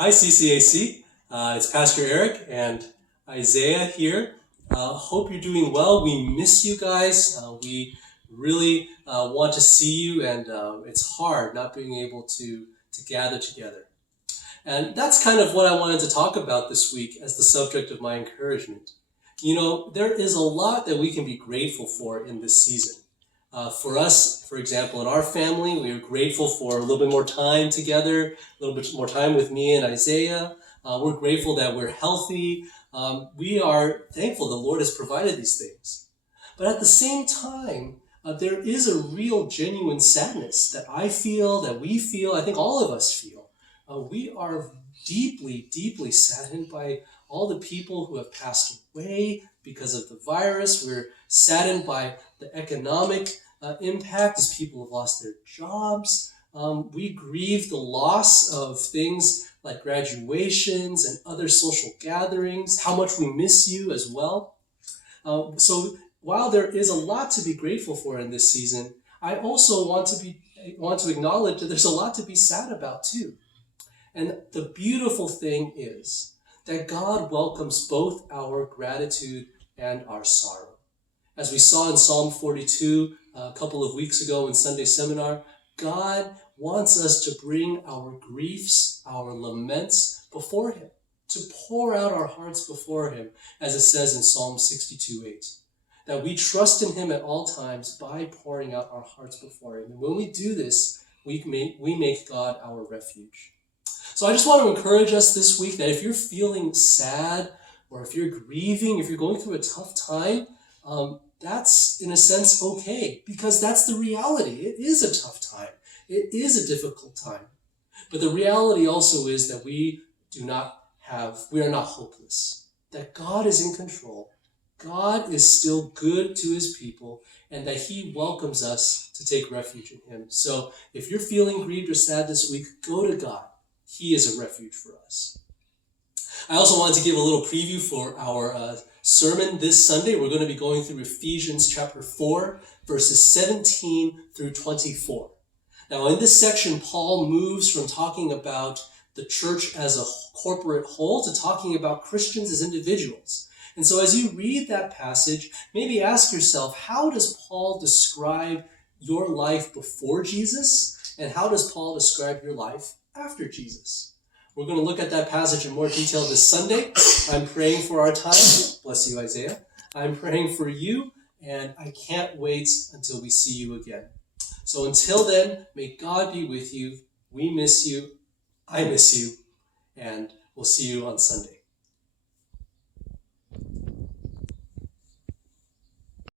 Hi, CCAC. It's Pastor Erick and Isaiah here. Hope you're doing well. We miss you guys. We really want to see you, and it's hard not being able to gather together. And that's kind of what I wanted to talk about this week as the subject of my encouragement. You know, there is a lot that we can be grateful for in this season. For us, for example, in our family, we are grateful for a little bit more time together, a little bit more time with me and Isaiah. We're grateful that we're healthy. We are thankful the Lord has provided these things. But at the same time, there is a real, genuine sadness that I feel, that we feel, I think all of us feel. We are deeply, deeply saddened by all the people who have passed away because of the virus. We're saddened by the economic impact as people have lost their jobs. We grieve the loss of things like graduations and other social gatherings, how much we miss you as well. So while there is a lot to be grateful for in this season, I also want to acknowledge that there's a lot to be sad about too. And the beautiful thing is that God welcomes both our gratitude and our sorrow. As we saw in Psalm 42 a couple of weeks ago in Sunday seminar, God wants us to bring our griefs, our laments before Him, to pour out our hearts before Him, as it says in Psalm 62:8. That we trust in Him at all times by pouring out our hearts before Him. And when we do this, we make God our refuge. So I just want to encourage us this week that if you're feeling sad, or if you're grieving, if you're going through a tough time, that's in a sense okay, because that's the reality. It is a tough time. It is a difficult time. But the reality also is that we are not hopeless, that God is in control. God is still good to His people, and that He welcomes us to take refuge in Him. So if you're feeling grieved or sad this week, go to God. He is a refuge for us. I also wanted to give a little preview for our sermon this Sunday. We're going to be going through Ephesians chapter 4, verses 17 through 24. Now, in this section, Paul moves from talking about the church as a corporate whole to talking about Christians as individuals. And so as you read that passage, maybe ask yourself, how does Paul describe your life before Jesus? And how does Paul describe your life after Jesus? We're going to look at that passage in more detail this Sunday. I'm praying for our time. Bless you, Isaiah. I'm praying for you, and I can't wait until we see you again. So until then, may God be with you. We miss you. I miss you. And we'll see you on Sunday.